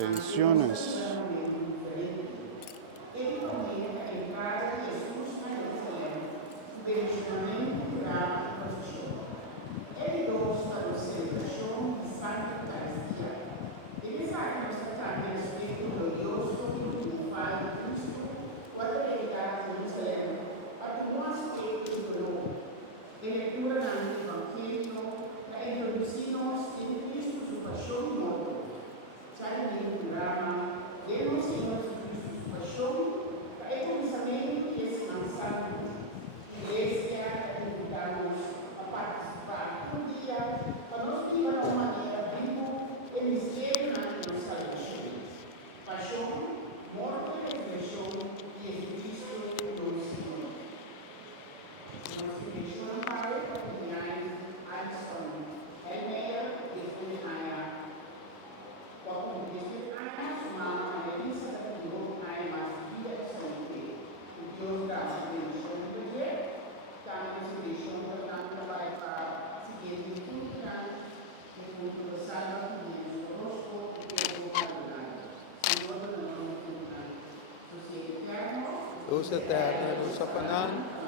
Abstenciones. Ele promete a entrada de Jesus na Jerusalém, benigamente durava a paixão. Ele gosta do seu paixão e santa Eucaristia. Ele sabe constatar o aspecto glorioso e triunfal de Cristo, quando ele está a Jerusalém, para um aspecto de dolor. De lectura no Evangelho, la introducimos en Cristo su pasión y muerte. Sai del programa, vemos Señor Jesucristo su pasión, el comenzamiento que es lanzado. Iglesia, invitamos a participar un día, para nos vivir de una manera viva, el misterio de nuestra salvación. Pasión, muerte, resurrección de Jesucristo, nuestro Señor. Constitution Power of the United Alstom, Elmeyer, Gifted Aya, Bottom District Aya, Sumama, Elisa, Europe Aya, Masvia, Santé, Dios da Constitution Projet, da Constitution, portanto, vai para a seguinte cultura, que cultura salva, que conosco, e que cultura. Senhor, no nome do Pai, do Filho e do Espírito Santo. Luz eterna, luz apanan,